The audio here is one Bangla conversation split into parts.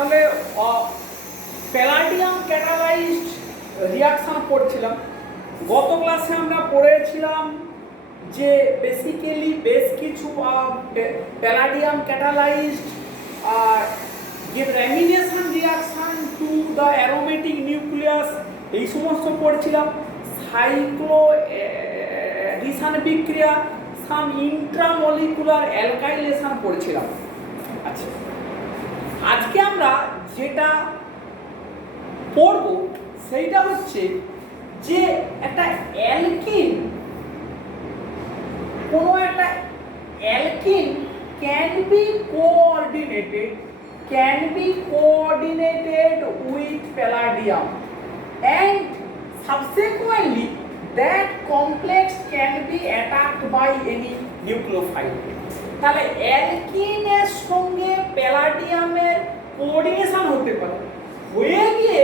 তাহলে প্যালাডিয়াম ক্যাটালাইজড রিয়াকশন পড়ছিলাম। গত ক্লাসে আমরা পড়েছিলাম যে বেসিক্যালি বেশ কিছু palladium catalysed give lamination reaction to the aromatic nucleus, এই সমস্ত পড়ছিলাম। সাইক্লো অ্যাডিশন বিক্রিয়া, সাম ইন্ট্রামলিকুলার অ্যালকাইলেশন পড়ছিলাম। আচ্ছা, আজকে আমরা যেটা পড়ব সেইটা হচ্ছে যে একটা অ্যালকিন, কোনো একটা alkyne can be coordinated with palladium and subsequently that complex can be attacked by any nucleophile. তাহলে অ্যালকিনের সঙ্গে প্যালাডিয়ামের কোঅর্ডিনেশন হতে পারে, হয়ে গিয়ে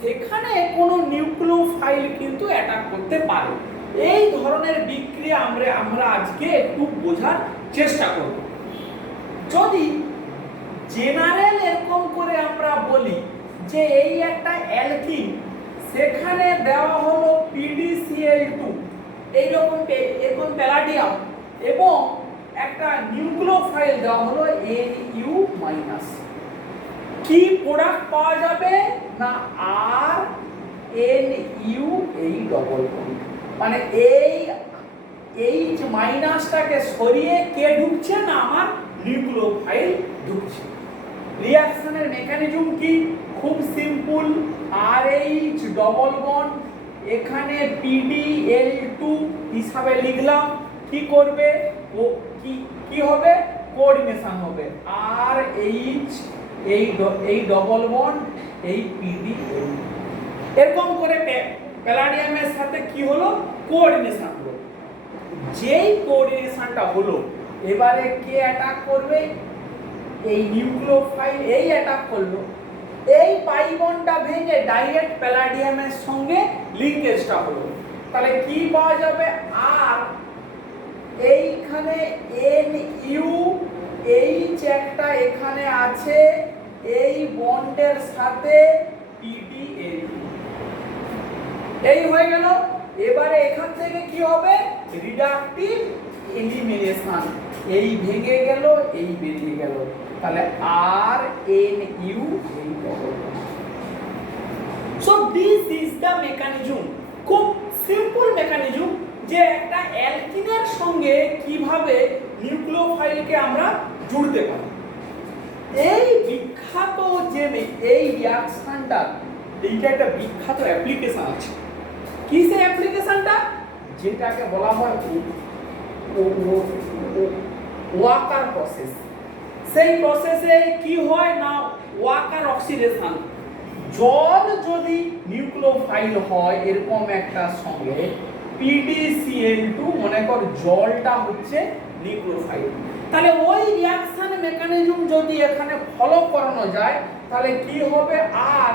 সেখানে কোনো নিউক্লিওফাইল কিন্তু অ্যাটাক করতে পারে। এই ধরনের বিক্রিয়া আমরা আজকে একটু বোঝার চেষ্টা করব। যদি জেনারেল এরকম করে আমরা বলি যে এই একটা অ্যালকিন, সেখানে দেওয়া হলো PdCl2 এইরকম এরকম প্যালাডিয়াম, এবং একটা নিউক্লিওফাইল দেওয়া হলো Nu-, কি প্রোডাক্ট পাওয়া যাবে না RNU এই ডবল বন্ড, মানে এই H মাইনাসটাকে সরিয়ে কে ঢুকছে না আমার নিউক্লিওফাইল ঢুকছে। রিঅ্যাকশনের মেকানিজম কি? খুব সিম্পল, RH ডবল বন্ড এখানে PdL2 হিসাবে লিখলাম, কি করবে ও কি হবে কোঅর্ডিনেশন হবে RH এই ডবল বন্ড এই PdL, এরকম করে প্যালাডিয়ামের সাথে কি হলো কোঅর্ডিনেশন হলো। যেই কোঅর্ডিনেশনটা হলো এবারে কে অ্যাটাক করবে? এই নিউক্লিওফাইল এই অ্যাটাক করলো, এই পাই বন্ডটা ভেঙে ডাইরেক্ট প্যালাডিয়ামের সঙ্গে লিংকেজটা হলো। তাহলে কি পাওয়া যাবে? আর এইখানে NU H একটা এখানে আছে এই বন্ডের সাথে PdL, এই হয়ে গেল। এবারে এখান থেকে কি হবে? রিডাকটিভ এলিমিনেশন, এই ভেঙে গেল এই বেরিয়ে গেল, তাহলে RNU এই double. So this is the mechanism, খুব সিম্পল মেকানিজম যে একটা অ্যালকিনের সঙ্গে কিভাবে নিউক্লিওফাইলকে আমরা জুড়তে পারি। এই বিখ্যাত যে এই রিঅ্যাকশনটা, এইটা একটা বিখ্যাত অ্যাপ্লিকেশন আছে। কি সেই অ্যাপ্লিকেশনটা? যেটাকে বলা হয় ওয়াকার প্রসেস। সেই প্রসেসে কি হয় না ওয়াকার অক্সিডেশন। জল যদি নিউক্লিওফাইল হয় এরকম একটা সঙ্গে PdCl2, মনে কর জলটা হচ্ছে নিউক্লিওফাইল, তাহলে ওই রিঅ্যাকশন মেকানিজম যদি এখানে ফলো করানো যায় তাহলে কি হবে? আর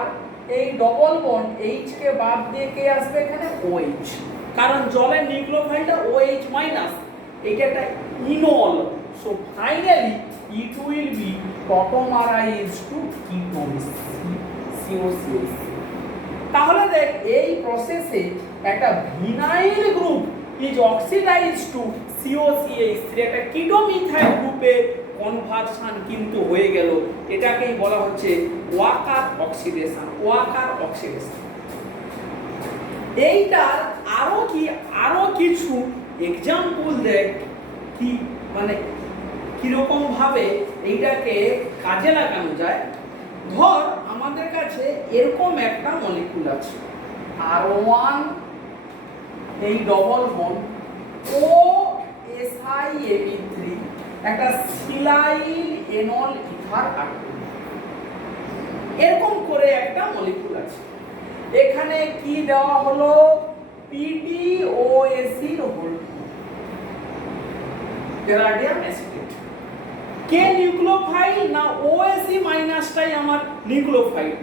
এই ডবল বন্ড H কে বাদ দিয়ে কে আসবে এখানে? OH, কারণ জলের নিউক্লিওফাইলটা OH মাইনাস, এটা একটা enol. So finally it will be tautomerize to ketone COCH। তাহলে দেখ এই প্রসেসে একটা vinyl group is oxidized to COCH, একটা কিটোমিথাইল গ্রুপে কনভার্সন কিন্তু হয়ে গেল। এটাকেই বলা হচ্ছে ওয়াকার অক্সিডেশন। ওয়াকার অক্সিডেশন এইটার আরো কিছু এক্সাম্পল দেখ, কি মানে কিরকম ভাবে এইটাকে কাজে লাগানো যায়। ধর আমাদের কাছে এরকম একটা মলিকুল আছে R1 এই ডবল বন্ড OSiAb3, একটা সিলাইল এনল ইথার আটক, এরকম করে একটা মলিকুল আছে। এখানে কি দেওয়া হলো? PdOSE palladium acetate. কে নিউক্লিওফাইল না OSE মাইনাসটাই আমার নিউক্লিওফাইল,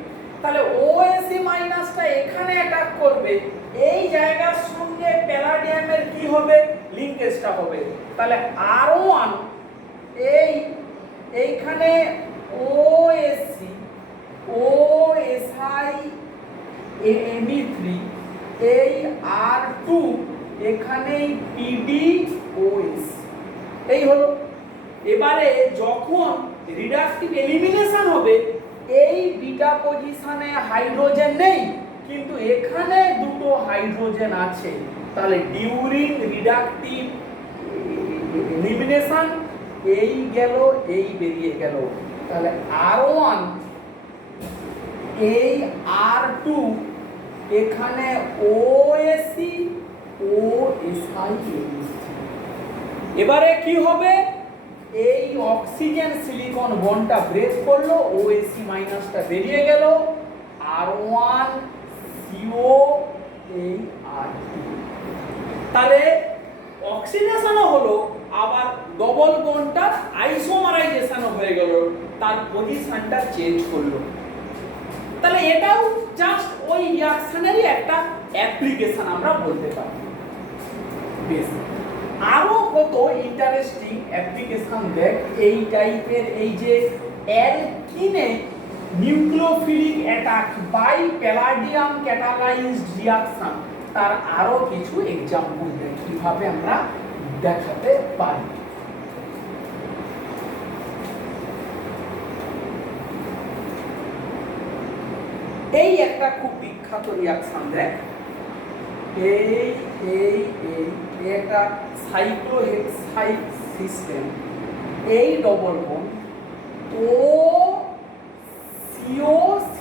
তাহলে OSE মাইনাসটা এখানে অ্যাটাক করবে, এই জায়গার সঙ্গে প্যালাডিয়ামের কি হবে? লিংকেজটা হবে। তাহলে R1 এইখানে OSE OSI Me3 এই R2 এখানে PdOS এই হলো। এবারে যখন রিডাকটিভ এলিমিনেশন হবে এই বিটা পজিশনে হাইড্রোজেন নেই কিন্তু এখানে দুটো হাইড্রোজেন আছে, তাহলে ডিউরিং রিডাকটিভ এলিমিনেশন এই গেল এই বেরিয়ে গেল, তাহলে R1 এই R2 এখানে OSC OSI। এবারে কি হবে, এই অক্সিজেন সিলিকন বন্ডটা ব্রেক করলো, OSC মাইনাসটা বেরিয়ে গেল, R1 CO এই R2, তাহলে অক্সিডেশনও হলো আবার ডবল বন্ডটা আইসোমারাইজেশনও হয়ে গেল, তার পজিশনটা চেঞ্জ করলো। তাহলে এটাও জাস্ট ওই রিঅ্যাকশনেরই একটা অ্যাপ্লিকেশন আমরা বলতে পারি। বেশ, আরো কত ইন্টারেস্টিং অ্যাপ্লিকেশন দেখ এই টাইপের, এই যে অ্যালকিনে nucleophilic attack by palladium catalysed reaction, তার আরো কিছু এক্সাম্পল দেখ কিভাবে আমরা দেখাতে পারি। এই একটা খুব বিখ্যাত রিঅ্যাকশন দেখ, এই এই এই একটা সাইক্লোহেক্সাইড সিস্টেম, এই ডবল বন্ড ও COCH,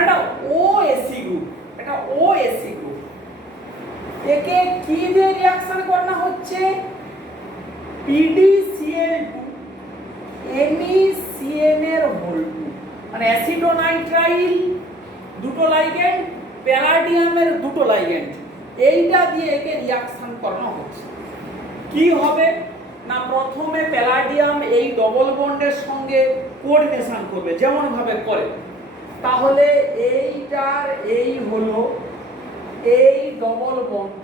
এটা OSC গ্রুপ, এটা OSC গ্রুপ, একে কি দিয়ে রিঅ্যাকশন করানো হচ্ছে, PdCl2 MECN এর হোল 2, মানে অ্যাসিডোনাইট্রাইল দুটো লাইগেন্ড, প্যালাডিয়ামের দুটো লাইগেন্ড, এইটা দিয়ে একে রিঅ্যাকশন করানো হচ্ছে। কি হবে না, প্রথমে প্যালাডিয়াম এই ডবল বন্ডের সঙ্গে কোঅর্ডিনেশন করবে যেমন ভাবে করে, তাহলে এইটার এই হলো এই ডবল বন্ড,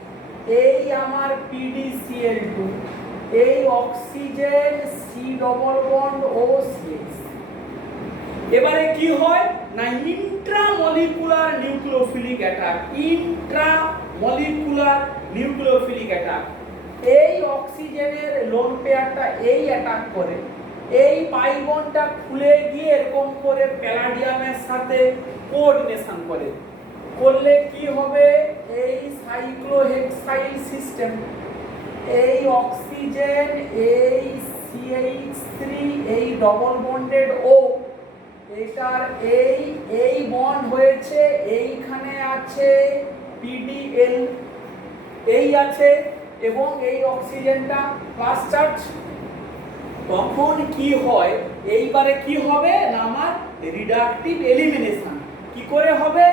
এই আমার PdCl2, এই oxygen C double bond OCH। এবারে কি হয় না, intramolecular nucleophilic attack, intramolecular nucleophilic attack, এই অক্সিজেনের লোন পেয়ারটা এই অ্যাটাক করে, এই পাই বন্ডটা খুলে গিয়ে এরকম করে প্যালাডিয়ামের সাথে কোঅর্ডিনেশন করে, করলে কি হবে, এই সাইক্লোহেক্সাইল সিস্টেম, এই অক্সিজেন এই CH3 এই ডবল বন্ডেড O, এটার এই এই বন্ড হয়েছে, এইখানে আছে PdL এই আছে এবং এই অক্সিজেনটা প্লাস চার্জ। তখন কি হয়, এইবারে কি হবে না, আমার রিডাকটিভ এলিমিনেশন কি করে হবে,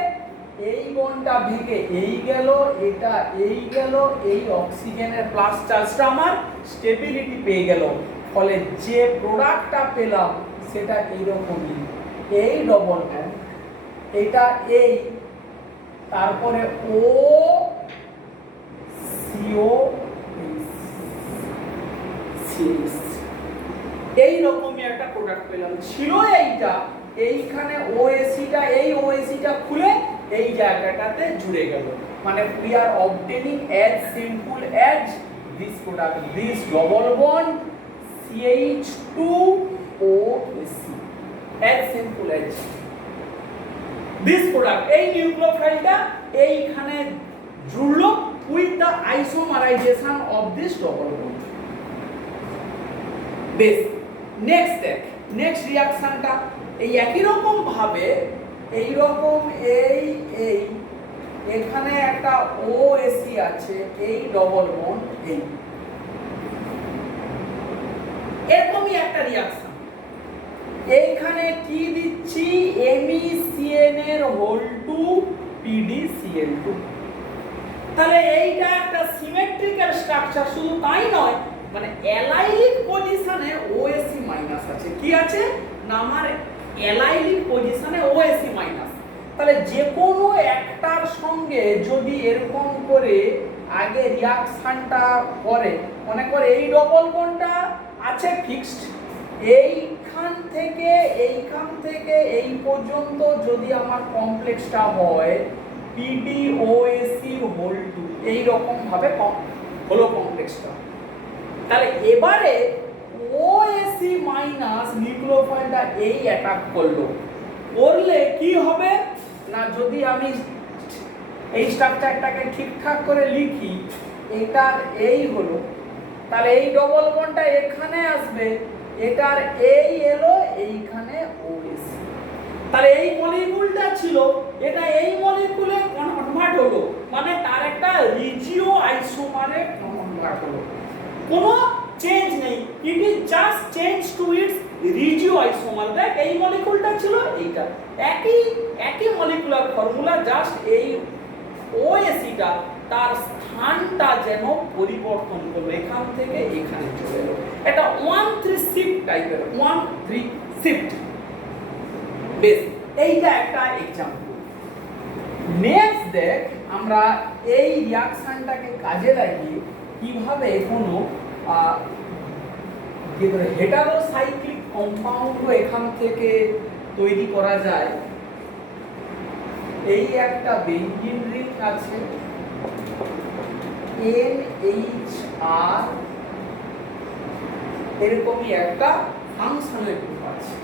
এই বন্ডটা ভেঙে এই গেল, এটা এই গেল, এই অক্সিজেনের প্লাস চার্জটা আমার স্টেবিলিটি পেয়ে গেল, ফলে যে প্রোডাক্টটা পেলাম সেটা এইরকমই, এই ডবল বন্ড, এটা এই, তারপরে O CO এই রকমই একটা প্রোডাক্ট পেলাম। ছিল এইটা, এইখানে OSCটা, এই OSCটা খুলে এই জায়গাটাতে জুড়ে গেল, মানে we are obtaining as simple as this product, this double bond CH2OSC, as simple as this product, এই নিউক্লিওফাইলটা এইখানে জুড়লো with the isomerization of this double bond। বেশ, নেক্সট দেখ, নেক্সট রিঅ্যাকশনটা এই একই রকম ভাবে, এই রকম এই এই এখানে একটা OSC আছে, এই ডবল বন্ড এই, এরকমই একটা রিঅ্যাকশন, এইখানে কি দিচ্ছি, MECN এর হোল 2 PdCl2, তাহলে এইটা একটা সিমেট্রিক্যাল স্ট্রাকচার, শুধু তাই নয়, মানে অ্যালাইলিক পজিশনে OSC মাইনাস আছে, কি আছে না, আমার অ্যালাইলিক পজিশনে OSC মাইনাস, তাহলে যে কোনো একটার সঙ্গে যদি এরকম করে আগে রিঅ্যাকশনটা করে, মনে করে এই ডবল বন্ডটা আছে ফিক্সড, এইখান থেকে এইখান এখান থেকে এই পর্যন্ত যদি আমার কমপ্লেক্সটা হয় PDOAC2 এই রকম ভাবে হলো কমপ্লেক্সটা। তাহলে এবারে OAC মাইনাস নিউক্লিওফাইলটা এই অ্যাটাক করলো, করলে কি হবে না, যদি আমি এই স্ট্রাকচারটাকে ঠিকঠাক করে লিখি, এটার এই হলো, তাহলে এই ডবল বন্ডটা এখানে আসবে, এটার এই এলো এইখানে OAC, তাহলে এই মলিকিউলটা ছিল এটা এই মলিকিউলে কনভার্ট হলো, মানে তার একটা রিজিও আইসোমারে কনভার্ট হলো, কোনো চেঞ্জ নেই, it is just change to its regioisomer. দেখ এই মলিকিউলটা ছিল এইটা, একই মলিকুলার ফর্মুলা, জাস্ট এই ওএসিটা তার স্থানটা যেন পরিবর্তন করলো, এখান থেকে এখানে চলে এলো, এটা 1-3 শিফট টাইপের, 1-3 শিফট। বেশ, এইটা একটা এক্সাম্পল। নেক্সট দেখ আমরা এই রিঅ্যাকশনটাকে কাজে লাগিয়ে কিভাবে কোনো হেটারোসাইক্লিক কম্পাউন্ড এখান থেকে তৈরি করা যায়। এই একটা বেঞ্জিন রিং আছে, NHR, এরকমই একটা ফাংশনাল গ্রুপ আছে,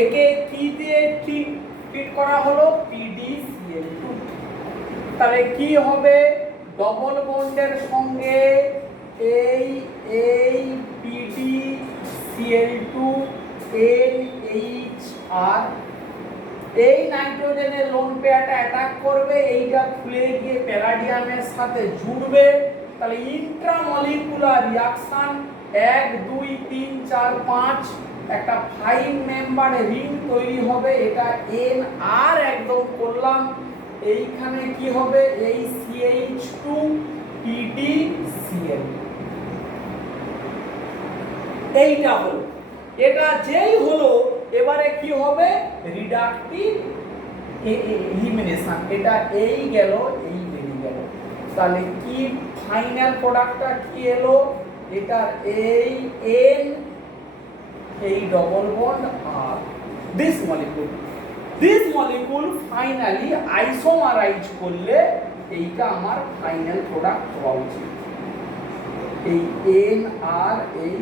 একে কি দিয়ে ট্রিট করা হলো, PDCl2। তাহলে কি হবে, ডবল বন্ডের সঙ্গে এই PDCl2 NHR, এই নাইট্রোজেনের লোন পেয়ারটা অ্যাটাক করবে, এইটা খুলে গিয়ে প্যালাডিয়ামের সাথে জুড়বে, তাহলে ইন্ট্রামলিকুলার রিঅ্যাকশন 1 2 3 4 5 একটা 5 মেম্বার রিং তৈরি হবে, এটা NR একদম করলাম, এইখানে কি হবে, এই CH2 PDCl, এইটা হলো, এটা যেই হলো এবারে কি হবে, রিডাকটিভ এলিমিনেশন, এটা এই গেল এই বেরিয়ে গেল, তাহলে কি ফাইনাল প্রোডাক্টটা কি এলো, এটা এই N, এই ডবল বন্ড আর দিস মলিকিউল ফাইনালি আইসোমারাইজ করলে এইটা আমার ফাইনাল প্রোডাক্ট হওয়া উচিত, এই N আর এই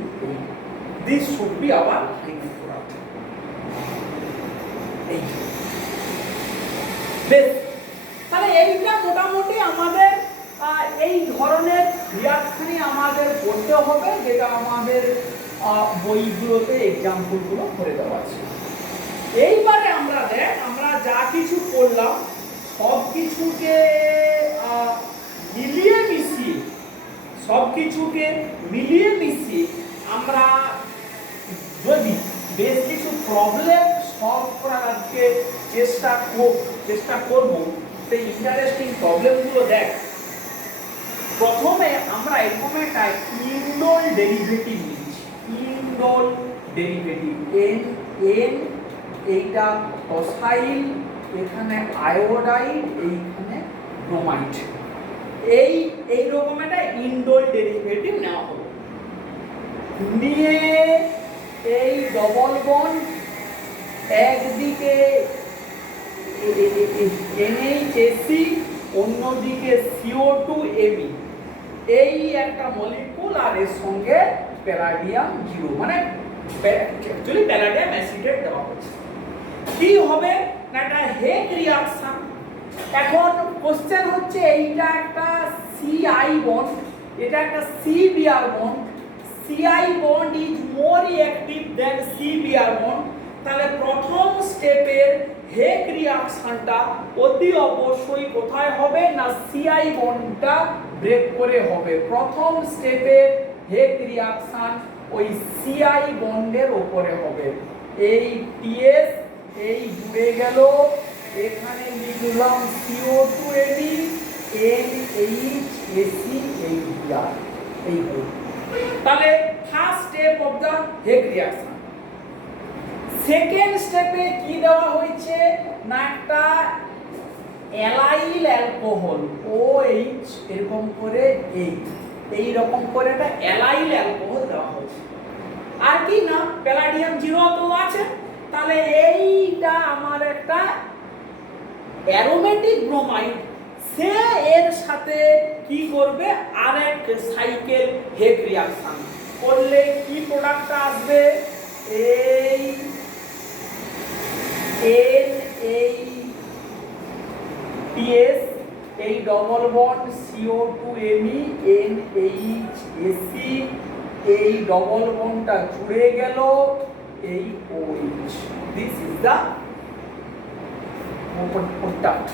this should be hour final product. বেশ, তাহলে এইটা মোটামুটি আমাদের এই ধরনের রিঅ্যাকশনই আমাদের করতে হবে, যেটা আমাদের বইগুলোতে এক্সাম্পলগুলো করে দেওয়া আছে। এইবারে আমরা দেখ আমরা যা কিছু করলাম সব কিছুকে মিলিয়ে মিশিয়ে আমরা যদি বেশ কিছু প্রবলেম সলভ করার আজকে চেষ্টা করব, সেই ইন্টারেস্টিং প্রবলেমগুলো দেখ। প্রথমে আমরা এরকম একটা ইন্ডোল ডেরিভেটিভ নিচ্ছি, ইন্ডোল ডেরিভেটিভ n, এইটা টসাইল, এখানে আয়োডাইড, এইখানে ব্রোমাইড, এই রকম একটা ইন্ডোল ডেরিভেটিভ নেওয়া হলো, নিয়ে এই ডবল বন্ড একদিকে NHC, অন্যদিকে CO2Me, এই একটা মলিকুল আর এর সঙ্গে প্যালাডিয়াম 0, মানে অ্যাকচুয়ালি প্যালাডিয়াম অ্যাসিটেট দেওয়া হচ্ছে। কি হবে না, একটা হেগ রিঅ্যাকশন। এখন কোশ্চেন হচ্ছে এইটা একটা CI বন্ড, এটা একটা CBr bond, CI bond is more reactive than CBr bond, তাহলে প্রথম স্টেপের হেগ রিঅ্যাকশনটা অতি অবশ্যই কোথায় হবে না, CI বন্ডটা ব্রেক করে হবে। প্রথম স্টেপের হেগ রিঅ্যাকশন ওই CI বন্ডের উপরে হবে, এই TS এই জুড়ে গেল, এখানে লিখলাম CO2Ad NHAC এই Br, এই হলো তাহলে first step of the Heck reaction. Second স্টেপে কি দেওয়া হয়েছে না, একটা অ্যালাইল অ্যালকোহল OH এরকম করে এই রকম করে একটা অ্যালাইল অ্যালকোহল দেওয়া হয়েছে, আর কি না প্যালাডিয়াম 0 তো আছে, তাহলে তাহলে এইটা আমার একটা অ্যারোমেটিক ব্রোমাইড, সে এর সাথে কি করবে আরেক সাইকেল হেক রিঅ্যাকশন করলে কি প্রোডাক্টটা আসবে, এই NATS, এই ডবল বন্ড CO2Me NHAC, এই ডবল বন্ডটা জুড়ে গেল এই OH। This is the product.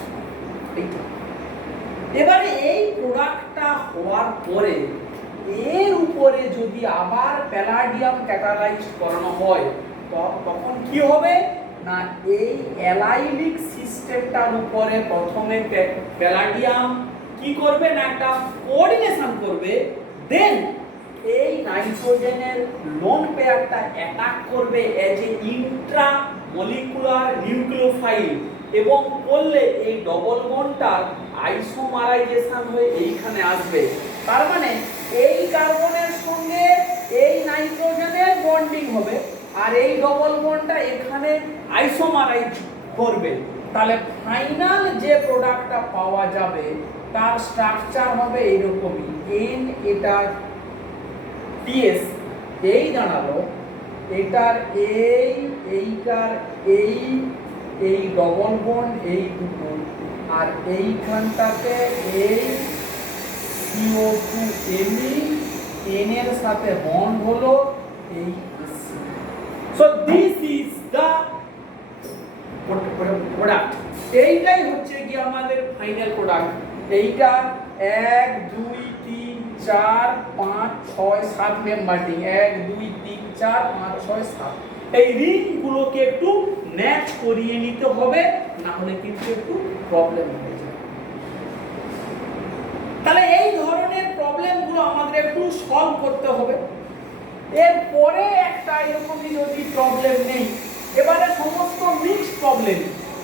এবারে এই প্রোডাক্টটা হওয়ার পরে এর উপরে যদি আবার প্যালাডিয়াম ক্যাটালাইজড করানো হয় তখন কি হবে না, এই অ্যালাইলিক সিস্টেমটার উপরে প্রথমে প্যালাডিয়াম কি করবে না একটা কোঅর্ডিনেশন করবে, দেন এই নাইট্রোজেনের লোন পেয়ারটা অ্যাটাক করবে as a Intra molecular nucleophile, এবং করলে এই ডবল বন্ডটার আইসোমারাইজেশন হয়ে এইখানে আসবে। তার মানে এই কার্বনের সঙ্গে এই নাইট্রোজেনের বন্ডিং হবে আর এই ডবল বন্ডটা এখানে আইসোমারাইজ করবে। তাহলে ফাইনাল যে প্রোডাক্টটা পাওয়া যাবে তার স্ট্রাকচার হবে এইরকমই, N এটার TS এই দাঁড়ালো, এটার এইটার এই ডবল বন্ড এই দুটো, আর এইখানটাতে এই CO2Me N এর সাথে বন্ড হলো এই C। So this is the product. এইটাই হচ্ছে কি আমাদের ফাইনাল প্রোডাক্ট। এইটা 1 2 3 4 5 6 7 মেম্বার রিং, 1 2 3 4 5 6 7, এই রিং গুলোকে একটু ম্যাচ করিয়ে নিতে হবে, না হলে কিন্তু একটু প্রবলেম হয়ে যাবে। তাহলে এই ধরনের প্রবলেমগুলো আমাদের একটু সলভ করতে হবে। এরপরে একটা এরকমই যদি প্রবলেম নেই, এবারে সমস্ত মিক্সড প্রবলেম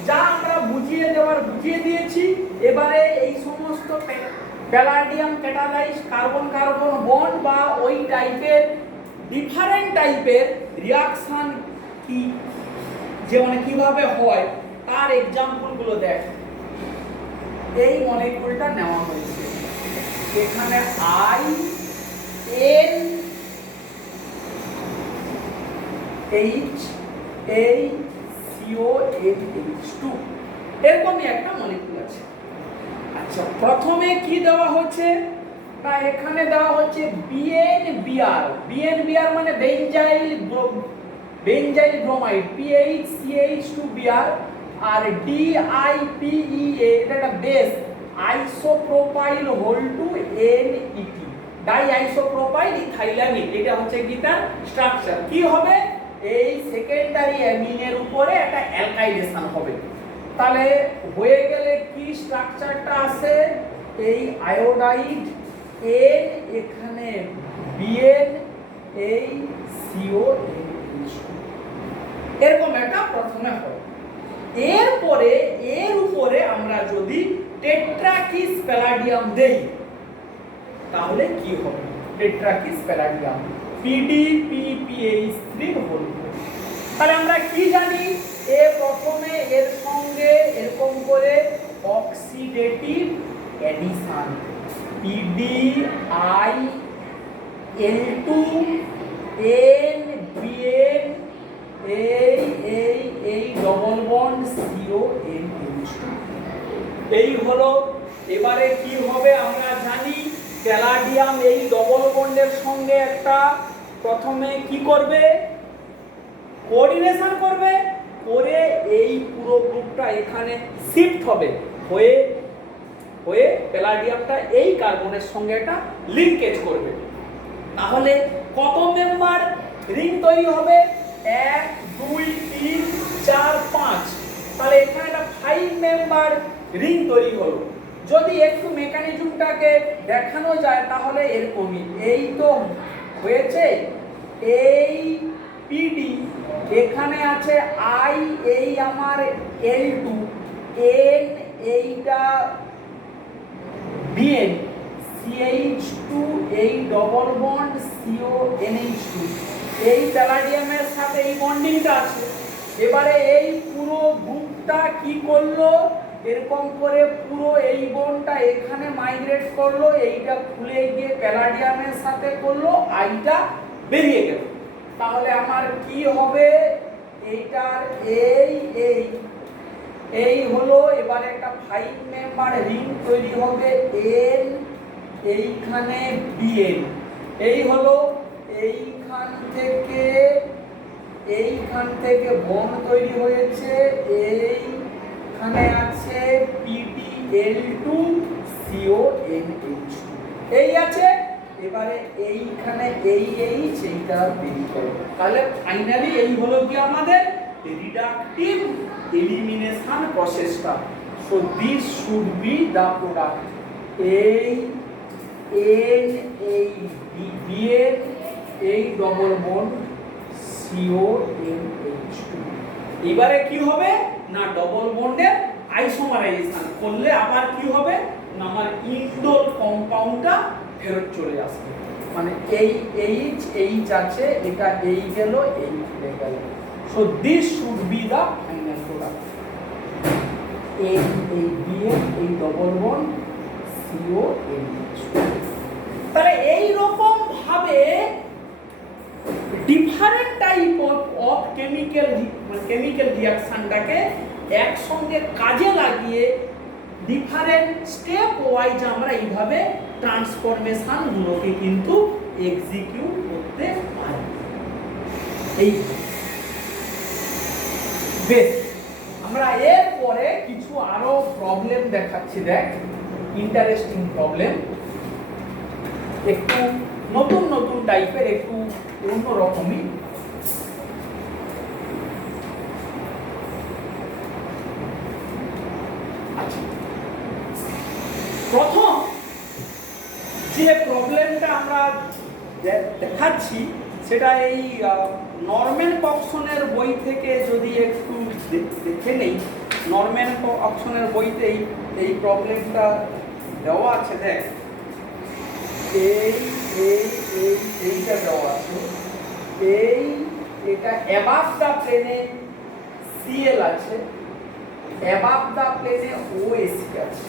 যা আমরা বুঝিয়ে দিয়েছি। এবারে এই সমস্ত palladium catalyse carbon carbon bond বা ওই টাইপের ডিফারেন্ট টাইপের রিঅ্যাকশন কি যেমন কিভাবে হয় তার এক্সাম্পল গুলো দেখ। এই মলিকুলটা নেওয়া হয়েছে, এখানে INH এই CONH2 এরকমই একটা মলিকুল আছে। আচ্ছা, প্রথমে কি দেওয়া হচ্ছে না, এখানে দেওয়া হচ্ছে BnBr মানে বেঞ্জাইল ব্রোমাইড PHCH2Br, আর DIPEA এটা একটা base isopropyl whole to NET diisopropyl ethylamine, এটা হচ্ছে কি তার স্ট্রাকচার। কি হবে, এই সেকেন্ডারি অ্যামিনের উপরে একটা অ্যালকাইলেশন হবে। তাহলে হয়ে গেলে কি স্ট্রাকচারটা আসে, এই আয়োডাইড N এখানে Bn এই CONH2 এরকম একটা প্রথমে হয়। এরপরে এর উপরে আমরা যদি টেট্রাকিস প্যালাডিয়াম দেই তাহলে কি হবে, টেট্রাকিস প্যালাডিয়াম PDPPH3 হল। তাহলে আমরা কি জানি, প্রথমে এর সঙ্গে এরকম করে অক্সিডেটিভ অ্যাডিশন PDIL2NBN এই ডবল বন্ড CONH2 এই হলো। এবারে কি হবে আমরা জানি, প্যালাডিয়াম এই ডবল বন্ডের সঙ্গে একটা প্রথমে কি করবে, কোঅর্ডিনেশন করবে, করে এই পুরো গ্রুপটা এখানে শিফট হবে, হয়ে প্যালাডিয়ামটা এই কার্বনের সঙ্গে একটা লিংকেজ করবে। তাহলে কত মেম্বার রিং তৈরি হবে, 1 2 3 4 5, তাহলে এখানে একটা 5 মেম্বার রিং তৈরি হলো। যদি একটু মেকানিজমটাকে দেখানো যায় তাহলে এরকমই, এই তো হয়েছে এই PD, এখানে আছে I এই আমার L2, N এইটা Bn, CH2 এই ডবল বন্ড CONH2, এই প্যালাডিয়ামের সাথে এই বন্ডিংটা আছে, এবারে এই পুরো গ্রুপটা কি করলো, এরকম করে পুরো এই বনটা এখানে মাইগ্রেট করলো, এইটা খুলে গিয়ে প্যালাডিয়ামের সাথে করলো, আইটা বেরিয়ে গেল। তাহলে আমার কি হবে, এইটার এই এই এই হলো, এবারে একটা 5 মেম্বার রিং তৈরি হবে এন, এইখানে বিএন, এই হলো এইখান থেকে বন্ড তৈরি হয়েছে, এইখানে আছে PdL2 CONH2 এই আছে। এবারে এইখানে এইটা বেরিয়ে গেল। তাহলে ফাইনালি এই হলো কি আমাদের রিডাকটিভ এলিমিনেশন প্রসেসটা। So this should be the product, এই এন এই বিএন এই ডবল বন্ড CONH2। এবারে কি হবে না, ডবল বন্ডের আইসোমারাইজেশন করলে আবার কি হবে না, আমার ইন্ডোল কম্পাউন্ডটা ফেরত চলে আসবে। মানে এই এইচ আছে, এটা এই গেল, এই খুলে গেল। So this should be the final product, এই বিএন এই ডবল বন্ড CONH2। তাহলে এই রকম ভাবে ডিফারেন্ট টাইপ অফ কেমিক্যাল রিঅ্যাকশনটাকে একসঙ্গে কাজে লাগিয়ে ডিফারেন্ট স্টেপ ওয়াইজ আমরা এইভাবে ট্রান্সফরমেশন গুলোকে কিন্তু এক্সিকিউট করতে পারি। এই বেশ, আমরা এরপরে কিছু আরো প্রবলেম দেখাচ্ছি। দেখ, ইন্টারেস্টিং প্রবলেম, একটু নতুন টাইপের, একটু অন্যরকমই। আচ্ছা, প্রথম যে প্রবলেমটা আমরা দেখাচ্ছি সেটা এই নরম্যান কক্সনের বই থেকে যদি একটু দেখে নেই। নরম্যান কক্সনের বইতেই এই প্রবলেমটা দেওয়া আছে। দেখ, এইটা দেওয়া আছে, এটা অ্যাবাভ দা প্লেনে Cl আছে, অ্যাবাভ দা প্লেনে OAC আছে।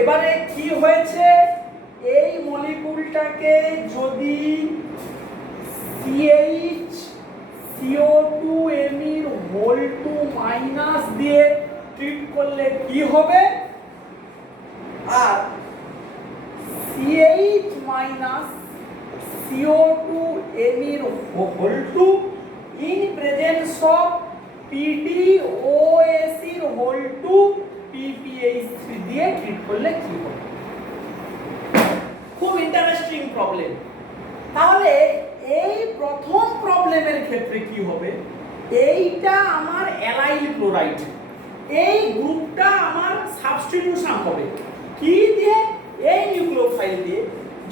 এবারে কি হয়েছে, এই মলিকুলটাকে যদি CH CO2 Me2- দিয়ে ট্রিট করলে কি হবে, আর CH CO2 in presence of PdOAC2 PPH3 দিয়ে ট্রিট করলে কি হবে। খুব ইন্টারেস্টিং প্রবলেম। তাহলে এই প্রথম প্রবলেমের ক্ষেত্রে কি হবে, এইটা আমার অ্যালাইল ক্লোরাইড, এই গ্রুপটা আমার সাবস্টিটিউশন হবে কি দিয়ে, এই নিউক্লিওফাইল দিয়ে।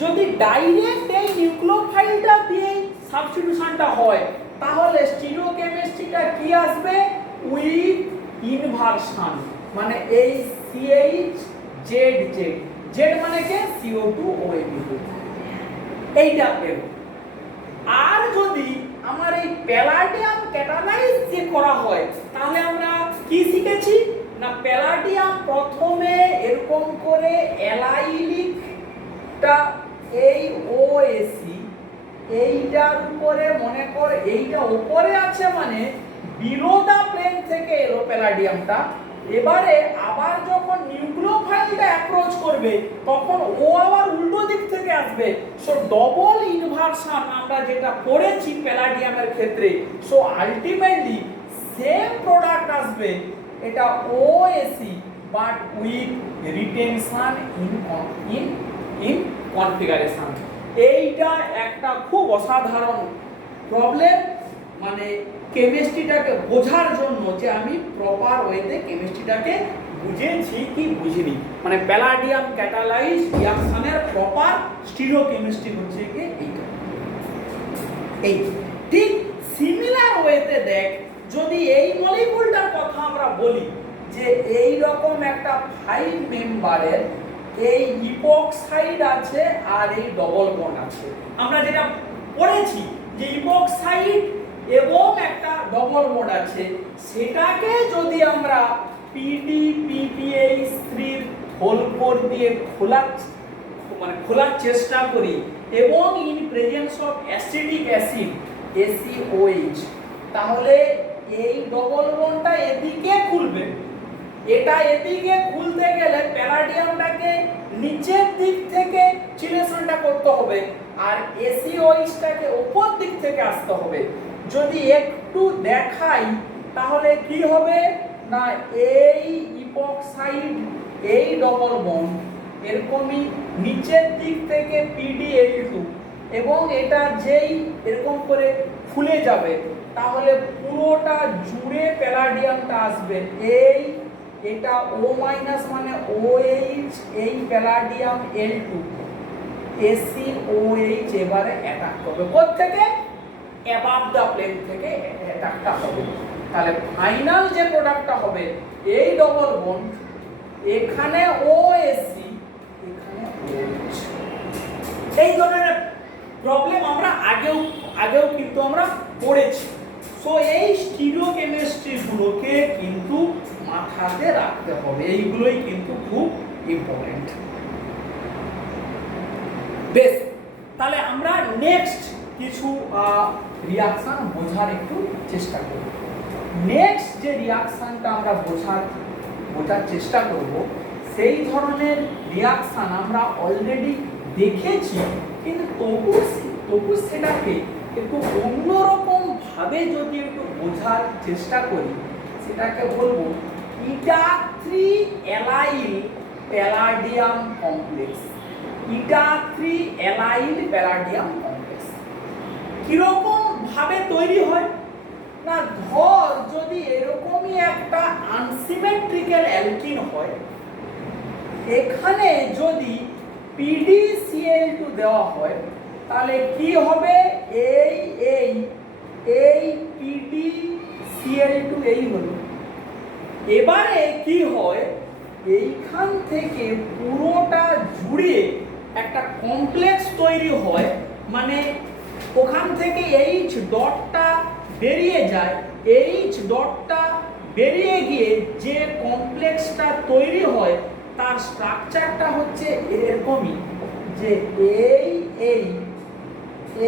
যদি ডাইরেক্ট এই নিউক্লিওফাইলটা দিয়ে সাবস্টিটিউশনটা হয়, তাহলে স্টিরিওকেমিস্ট্রিটা কি আসবে, উইথ ইনভার্সন, মানে এই CHZZ, Z মানে কি CO2OH, এইটা এর। আর যদি আমার এই প্যালাডিয়াম ক্যাটালাইজ যে করা হয়, তাহলে আমরা কি শিখেছি না, প্যালাডিয়াম প্রথমে এরকম করে অ্যালাইলিকটা এই OAC এইটার উপরে, মনে কর এইটা উপরে আছে মানে বিলো দা প্লেন থেকে এলো প্যালাডিয়ামটা। এবারে আবার যখন নিউক্লিওফাইলটা অ্যাপ্রোচ করবে, তখন ও আবার উল্টো দিক থেকে আসবে। সো ডবল ইনভার্সন আমরা যেটা পড়েছি প্যালাডিয়ামের ক্ষেত্রে, সো আলটিমেটলি সেম প্রোডাক্ট আসবে, এটা OAC but with retention in configuration. এইটা একটা খুব অসাধারণ প্রবলেম, মানে কেমিস্ট্রিটাকে বোঝার জন্য যে আমি প্রপার ওয়েতে কেমিস্ট্রিটাকে বুঝেছি কি বুঝিনি, মানে প্যালাডিয়াম ক্যাটালাইজ রিঅ্যাকশনের প্রপার স্টিরিওকেমিস্ট্রি হচ্ছে কি এইটা। এই ঠিক সিমিলার ওয়েতে দেখ, যদি এই মলিকুলটার কথা আমরা বলি যে এই রকম একটা 5 মেম্বারের এই ইপক্সাইড আছে আর এই ডবল বন্ড আছে, আমরা যেটা পড়েছি যে ইপক্সাইড এবং একটা ডবল বন্ড আছে সেটাকে যদি আমরা PDPPH3 হোল কোর দিয়ে খোলার চেষ্টা করি এবং in presence of acidic acid ACOH, তাহলে এই ডবল বন্ডটা এদিকে খুলবে। এটা এদিকে খুলতে গেলে প্যালাডিয়ামটাকে নিচের দিক থেকে চিলেশনটা করতে হবে আর ACOHটাকে উপর দিক থেকে আসতে হবে। যদি একটু দেখাই তাহলে কি হবে না, এই ইপক্সাইড এই ডবল বন্ড এরকমই নিচের দিক থেকে PdL2 এবং এটা যেই এরকম করে ফুলে যাবে তাহলে পুরোটা জুড়ে প্যালাডিয়ামটা আসবে। এটা O মাইনাস মানে OH, এই প্যালাডিয়াম L2 ACOH এবারে অ্যাটাক করবে। কোথা থেকে? অ্যাবাভ দ্য প্লেন থেকে অ্যাটাকটা হবে। তাহলে ফাইনাল যে প্রোডাক্টটা হবে এই ডবল বন্ড এখানে OSC এখানে OH। এই ধরনের প্রবলেম আমরা আগেও কিন্তু আমরা পড়েছি। সো এই স্টিরিওকেমিস্ট্রি গুলোকে কিন্তু মাথাতে রাখতে হবে, এইগুলোই কিন্তু খুব ইম্পর্টেন্ট। বেশ, তাহলে আমরা নেক্সট কিছু রিঅ্যাকশন বোঝার একটু চেষ্টা করব। নেক্সট যে রিঅ্যাকশনটা আমরা বোঝার চেষ্টা করব সেই ধরনের রিঅ্যাকশন আমরা অলরেডি দেখেছি, কিন্তু তবু সেটাকে একটু অন্যরকম ভাবে যদি একটু বোঝার চেষ্টা করি সেটাকে বলবো eta3 allyl palladium complex. eta3 allyl palladium complex কিরকম ভাবে তৈরি হয় না, ধর যদি এরকমই একটা আনসিমেট্রিক্যাল অ্যালকিন হয়, এখানে যদি PdCl2 দেওয়া হয় তাহলে কি হবে, এই PdCl2 এই হলো। এবারে কি হয়, এইখান থেকে পুরোটা জুড়ে একটা কমপ্লেক্স তৈরি হয়, মানে ওখান থেকে H ডটটা বেরিয়ে যায়, H ডটটা বেরিয়ে গিয়ে যে কমপ্লেক্সটা তৈরি হয় তার স্ট্রাকচারটা হচ্ছে এরকমই, যে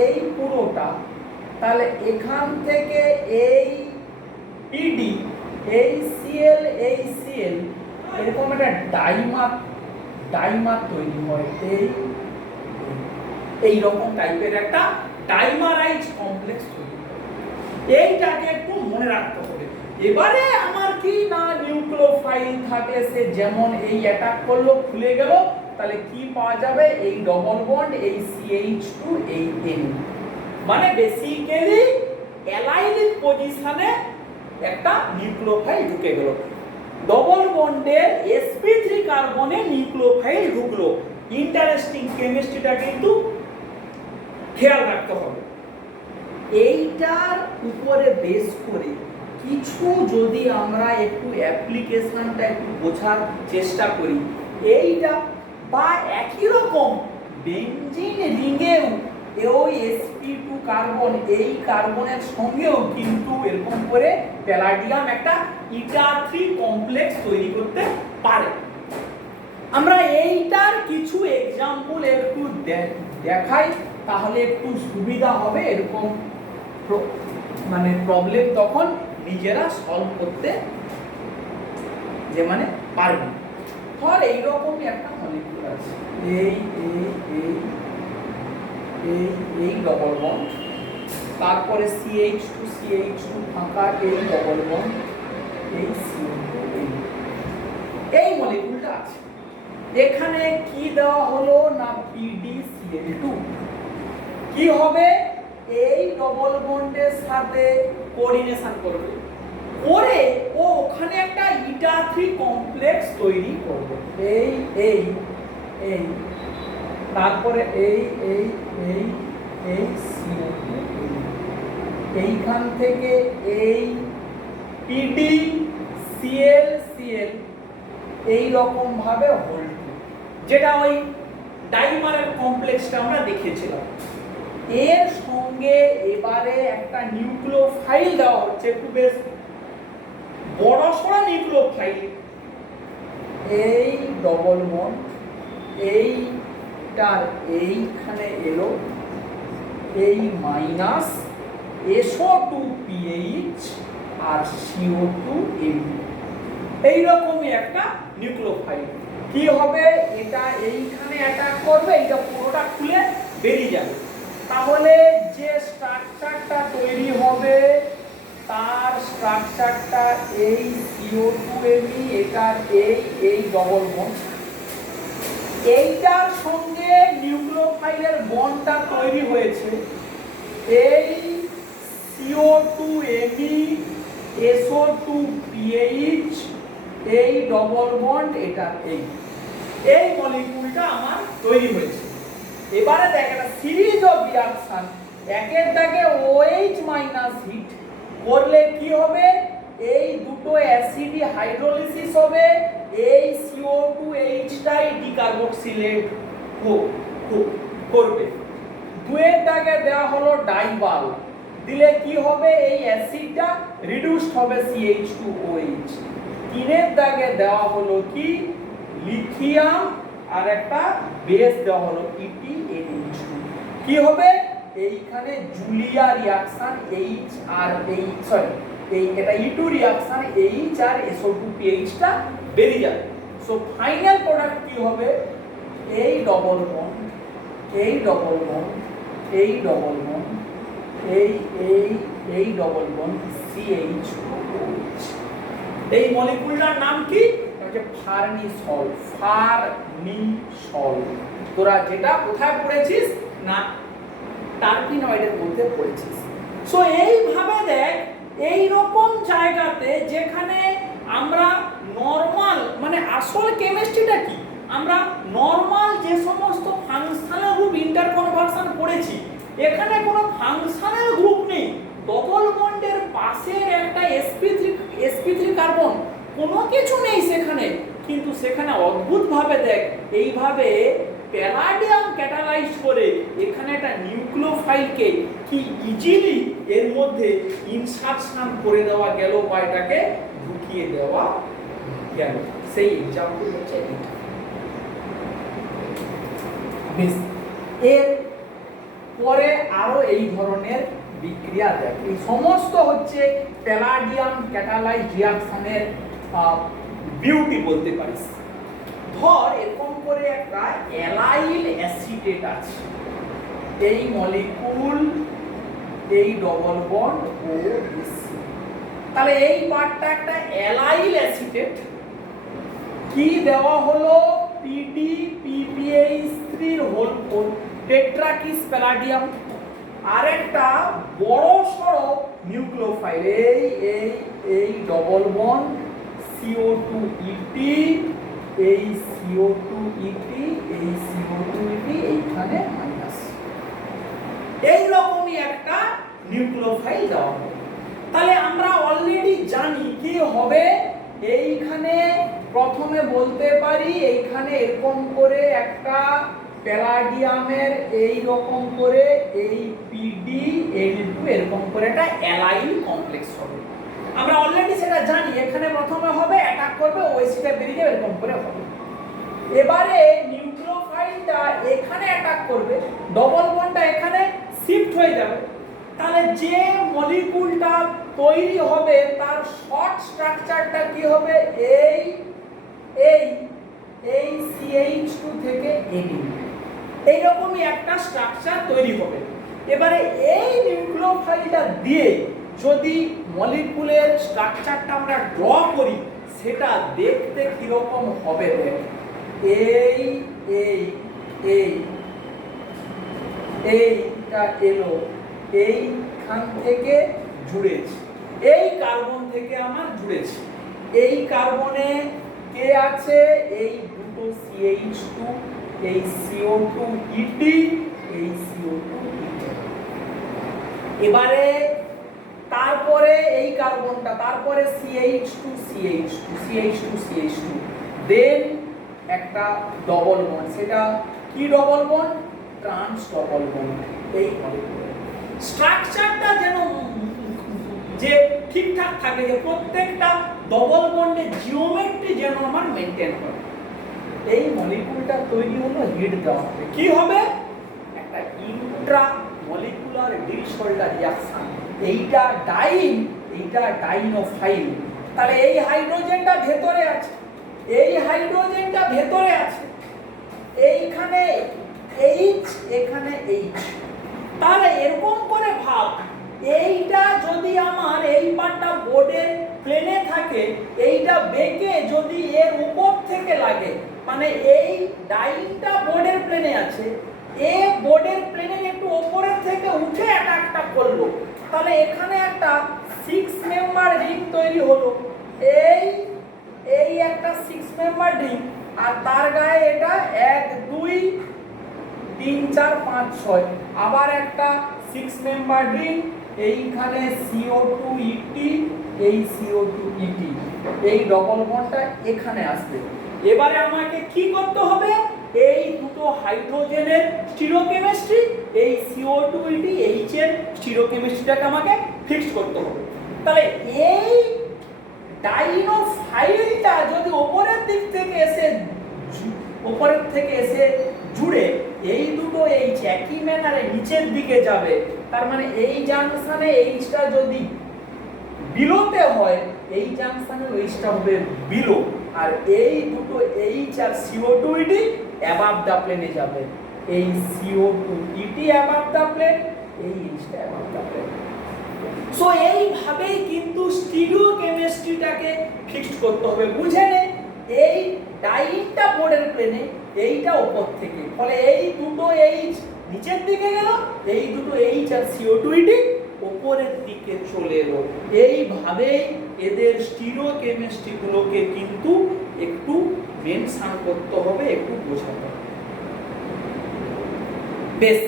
এই পুরোটা, তাহলে এখান থেকে এই PD এই Cl এরকম একটা ডাইমার তৈরি হয়, এই রকম টাইপের একটা ডাইমারাইজ কমপ্লেক্স তৈরি হয়। এইটাকে একটু মনে রাখতে হবে। এবারে আমার কি না, নিউক্লিওফাইল থাকে, সে যেমন এই অ্যাটাক করলো খুলে গেল, তাহলে কি পাওয়া যাবে, এই ডবল বন্ড এই CH2 এই N, মানে বেসিক্যালি অ্যালাইলিক পজিশনে একটা নিউক্লিওফাইল ঢুকে গেল। ডবল বন্ডের sp3 কার্বনে নিউক্লিওফাইল ঢুকলো। ইন্টারেস্টিং, কেমিস্ট্রিটা কিন্তু খেয়াল রাখতে হবে। এইটার উপরে বেস করে কিছু যদি আমরা একটু অ্যাপ্লিকেশনটা একটু বোঝার চেষ্টা করি, এইটা বা একই রকম বেনজিন রিংয়েও ওই sp2 কার্বন এই কার্বনের সঙ্গেও কিন্তু এরকম করে প্যালাডিয়াম একটা eta3 কমপ্লেক্স তৈরি করতে পারে। আমরা এইটার কিছু এক্সাম্পল একটু দেখাই, তাহলে একটু সুবিধা হবে, এরকম মানে প্রবলেম তখন নিজেরা সলভ করতে যে মানে পারবে। ধর এইরকমই একটা মলিকিউল আছে, এই ডবল বন্ড, তারপরে CH2 ফাঁকা, এই ডবল বন্ড, এই CO2 এই মলিকিউলটা আছে। এখানে কি দেওয়া হলো না, PdCl2 কি হবে, এই ডবল বন্ডের সাথে কোঅর্ডিনেশন করবে, করে ও ওখানে একটা eta3 কমপ্লেক্স তৈরি করবে, এই তারপরে এই CO2 এইখান থেকে এই PdCl এই রকম ভাবে হোল্ড, যেটা ওই ডাইমারের কমপ্লেক্সটা আমরা দেখেছিলাম। এর সঙ্গে এবারে একটা নিউক্লিওফাইল দেওয়া হচ্ছে, একটু বেশ বড় সড়ো নিউক্লিওফাইল। এই ডবল বন্ড এইটার এইখানে এলো, এই মাইনাস SO2PH আর CO2Mb, এইরকমই একটা নিউক্লিওফাইল। কি হবে, এটা এইখানে অ্যাটাক করবে, এটা পুরোটা খুলে বেরিয়ে যাবে। তাহলে যে স্ট্রাকচারটা তৈরি হবে তার স্ট্রাকচারটা এই CO2Mb, এটার এই ডবল বন্ড, এইটার সঙ্গে নিউক্লিওফাইলের বন্ডটা তৈরি হয়েছে এই CO2Mb SO2PH, এই ডবল বন্ড, এটা এই মলিকিউলটা আমার তৈরি হয়েছে। এবারে দেখ একটা সিরিজ অফ রিঅ্যাকশন, একের দাগে OH মাইনাস হিট করলে কি হবে, এই দুটো অ্যাসিড হাইড্রোলিসিস হবে, এই CO2H টাই ডিকার্বক্সিলেট করবে। দুয়ের দাগে দেওয়া হলো ডাইবাল, দিলে কি হবে, এই অ্যাসিডটা রিডিউসড হবে CH2OH। তিনের দাগে দেওয়া হলো কি, লিথিয়াম, আর একটা বেস দেওয়া হলো EtNH2। কি হবে, এইখানে জুলিয়া রিঅ্যাকশন H আর H, সরি এই এটা E2 রিঅ্যাকশন H আর SO2PH টা বেরিয়ে যাবে। সো ফাইনাল প্রোডাক্ট কি হবে, এই ডবল বন্ড, এই ডবল বন্ড, এই ডবল বন্ড, এই ডবল বন্ড CH2OH। এই মলিকিউলটার নাম কি, হচ্ছে ফার্নিসল। ফার্নিসল তোরা যেটা কোথায় পড়েছিস না, টার্পিনয়েডের মধ্যে পড়েছিস। সো এইভাবে দেখ, এই রকম জায়গাতে যেখানে আমরা নরমাল মানে আসল কেমিস্ট্রিটা কি, আমরা নরমাল যে সমস্ত ফাংশনাল গ্রুপ ইন্টারকনভার্সন পড়েছি, এখানে কোনো ফাংশনাল গ্রুপ নেই। ডবল বন্ডের পাশের একটা sp3 কার্বন, কোনো কিছু নেই সেখানে, কিন্তু সেখানে অদ্ভুতভাবে দেখ এইভাবে প্যালাডিয়াম ক্যাটালাইজ করে এখানে একটা নিউক্লিওফাইলকে কি ইজিলি এর মধ্যে ইনসারশন করে দেওয়া গেল বা এটাকে ঢুকিয়ে দেওয়া গেল। সেই এক্সাম্পল হচ্ছে এটা। বেশ, এর পরে আরো এই ধরনের বিক্রিয়া দেখ, এই সমস্ত হচ্ছে প্যালাডিয়াম ক্যাটালাইজ রিঅ্যাকশনের বিউটি বলতে পারিস। ধর এরকম করে একটা অ্যালাইল অ্যাসিটেট আছে, এই মলিকিউল, এই ডবল বন্ড ও বিসি, তাহলে এই পার্টটা একটা অ্যালাইল অ্যাসিটেট। কি দেওয়া হলো, PDPPH3 হোল 4 টেট্রাকিস প্যালাডিয়াম, আর একটা বড় সড়ো নিউক্লিওফাইল, এই ডবল বন্ড CO2ET, এই CO2ET, এই CO2ET, এইখানে মাইনাস, এই রকমই একটা নিউক্লিওফাইল দেওয়া হবে। তাহলে আমরা অলরেডি জানি কি হবে, এইখানে প্রথমে বলতে পারি এইখানে এরকম করে একটা প্যালাডিয়ামের এই রকম করে এই PdN2 এরকম করে একটা অ্যালাইল কমপ্লেক্স হবে। আমরা অলরেডি সেটা জানি, এখানে প্রথমে হবে অ্যাটাক করবে, ওএসিটা বেরিয়ে যাবে, এরকম করে হবে। এবারে নিউক্লিওফাইলটা এখানে অ্যাটাক করবে, ডবল বন্ডটা এখানে শিফট হয়ে যাবে। তাহলে যে মলিকিউলটা তৈরি হবে তার শর্ট স্ট্রাকচারটা কি হবে, এই CH2 থেকে Na, এইরকমই একটা স্ট্রাকচার তৈরি হবে। এবারে এই নিউক্লিওফাইলটা দিয়ে যদি মলিকিউলের স্ট্রাকচারটা আমরা ড্র করি, সেটা দেখতে কিরকম হবে দেখ, এইটা এলো, এইখান থেকে জুড়েছে, এই কার্বন থেকে আমার জুড়েছে, এই কার্বনে কে আছে, এই দুটো CH2, এই CO2ET, এই CO2ET। এবারে তারপরে এই কার্বনটা, তারপরে CH2, দেন একটা ডবল বন্ড, সেটা কি double bond, trans double bond. এই মলিকুলের স্ট্রাকচারটা যেন যে ঠিকঠাক থাকে, যে প্রত্যেকটা ডবল বন্ডের জিওমেট্রি যেন আমার মেইনটেইন হয়। এই মলিকুলটা তৈরি হলো, হিট দেওয়া হবে, কি হবে? একটা ইন্ট্রা মলিকুলার ডিসঅর্ডার রিঅ্যাকশন। এইটা ডাইনোফাইল। তাহলে এই হাইড্রোজেনটা ভেতরে আছে, এই হাইড্রোজেনটা ভেতরে আছে, এইখানে H, এখানে H। তাহলে এরকম করে ভাব, এইটা যদি আমার এই পার্টটা বোর্ডের প্লেনে থাকে, এইটা বেঁকে যদি এর উপর থেকে লাগে, মানে এই ডাইনটা বোর্ডের প্লেনে আছে, এ বোর্ডের প্লেনের একটু উপরের থেকে উঠে অ্যাটাকটা করলো, তাহলে এখানে একটা 6 মেম্বার রিং তৈরি হলো। এই একটা 6 মেম্বার রিং, আর তার গায়ে এটা 1 2 3 4 5 6 আবার একটা 6 মেম্বার রিং, এইখানে CO2 ET, এই CO2 ET, এই ডবল বন্ডটা এখানে আসবে। এবারে আমাকে কি করতে হবে? এই দুটো হাইড্রোজেনের স্টিরিওকেমিস্ট্রি, এই CO2 ET H এর স্টিরিওকেমিস্ট্রিটাকে আমাকে ফিক্স করতে হবে। তাহলে এই ডাইনোফাইলটা যদি উপরের দিক থেকে এসে জুড়ে এই দুটো H একই ম্যানারে নিচের দিকে যাবে, তার মানে এই জাংশনে Hটা যদি বিলোতে হয়, এই জাংশনে Hটা হবে বিলো, আর এই দুটো H আর CO2 ET অ্যাবাভ দা প্লেনে যাবে। এই CO2 ET অ্যাবাভ দা প্লেন, এই Hটা অ্যাবাভ দা প্লেন। সো এইভাবেই কিন্তু স্টিরিওকেমিস্ট্রিটাকে ফিক্সড করতে হবে। বুঝে নে, এই ডাইনটা বোর্ডের প্লেনে, এইটা উপর থেকে, ফলে এই দুটো H নিচের দিকে গেল, এই দুটো H আর CO2 ET উপরের দিকে চলে এলো। এইভাবেই এদের স্টিরিওকেমিস্ট্রি গুলোকে কিন্তু একটু মেনশন করতে হবে, একটু বোঝাতে হবে। বেশ,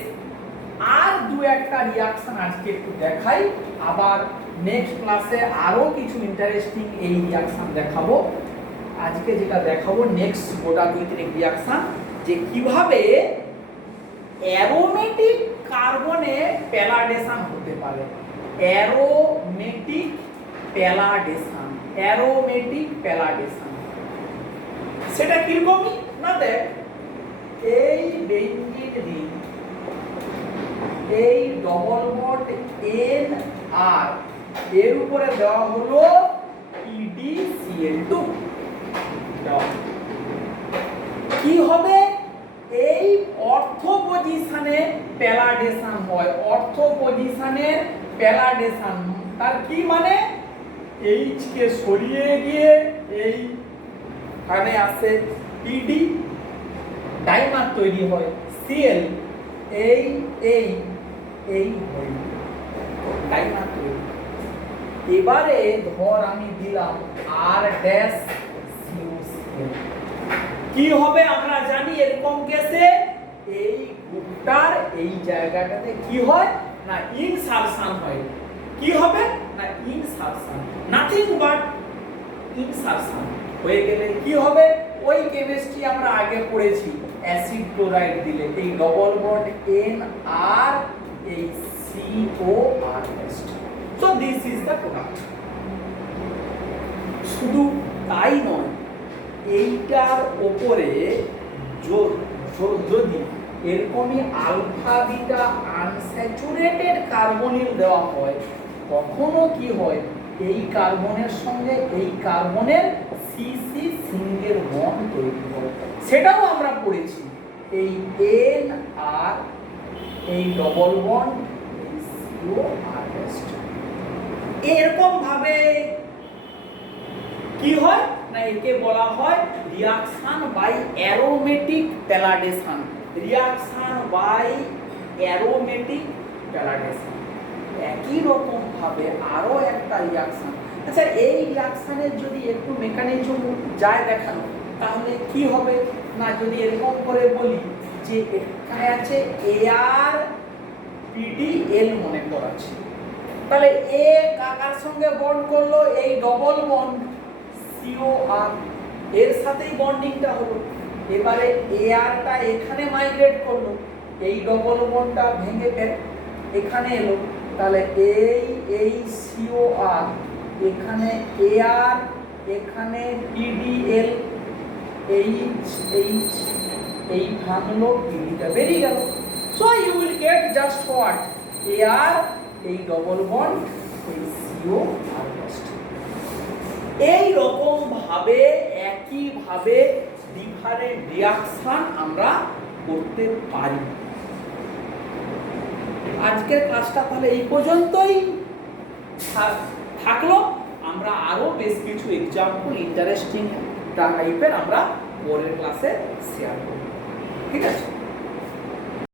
আর দু একটা রিঅ্যাকশন আজকে একটু দেখাই, আবার নেক্সট ক্লাসে আরো কিছু ইন্টারেস্টিং এই রিঅ্যাকশন দেখাবো। আজকে যেটা দেখাবো নেক্সট গোটা 2-3 রিঅ্যাকশন, যে কিভাবে অ্যারোমেটিক কার্বনে প্যালাডেশন হতে পারে। অ্যারোমেটিক প্যালাডেশন সেটা কিরকমই না, দেখ এই বেঞ্জিন রিং, এই ডবল বন্ড NR, এর উপরে দেওয়া হলো PdCl2। কি হবে? এই অর্থ পজিশনে প্যালাডেশন হয়, অর্থ পজিশনের প্যালাডেশন। তার কি মানে? H কে সরিয়ে গিয়ে এইখানে আসে PD, ডাইমার তৈরি হয়, Cl, এই ডাইমার তৈরি। এবারে ধর আমি দিলাম R ড্যাশ CuCl, কি হবে আমরা জানি এরকম কেসে এই গ্রুপটার এই জায়গাটাতে কি হয় না, ইনসারশন হয়। কি হবে না, ইনসারশন, নাথিং বাট ইনসারশন হয়ে গেলে কি হবে? ওই কেমিস্ট্রি আমরা আগে পড়েছি, অ্যাসিড ক্লোরাইড দিলে এই ডবল বন্ড NR, এই COR test. So this is the product. শুধু তাই নয়, এইটার উপরে যদি এরকমই আলফা বিটা আনস্যাচুরেটেড কার্বনিল দেওয়া হয়, কখনো কি হয়, এই কার্বনের সঙ্গে এই কার্বনের CC সিঙ্গেল বন্ড তৈরি হয়। সেটাও আমরা পড়েছি, এই NR, এই ডবল বন্ড, এই COR টেস্ট। এরকম ভাবে কি হয় না, একে বলা হয় reaction by aromatic palladation. Reaction by aromatic palladation. একই রকম ভাবে আরো একটা রিঅ্যাকশন। আচ্ছা, এই রিঅ্যাকশনের যদি একটু মেকানিজম যায় দেখানো, তাহলে কি হবে না, যদি এরকম করে বলি যে এখানে আছে ArPdL মনে করাচ্ছি, তাহলে এ কার সঙ্গে বন্ড করলো, এই ডবল বন্ড COR, এর সাথেই বন্ডিংটা হলো। এবারে ARটা এখানে মাইগ্রেট করলো, এই ডবল বন্ডটা ভেঙে এখানে এলো, তাহলে এই COR, এখানে AR, এখানে PDL, H এই ভাঙলো, PDটা বেরিয়ে গেল। So you will get just what, AR, এই ডবল বন্ড, এই COR পজিটিভ। এই রকম ভাবে একই ভাবে ডিফারেন্ট রিঅ্যাকশন আমরা করতে পারি। আজকের ক্লাসটা তাহলে এই পর্যন্তই থাকলো। আমরা আরো বেশ কিছু এক্সাম্পল ইন্টারেস্টিং টাইপের আমরা পরের ক্লাসে শেয়ার করব। ঠিক আছে।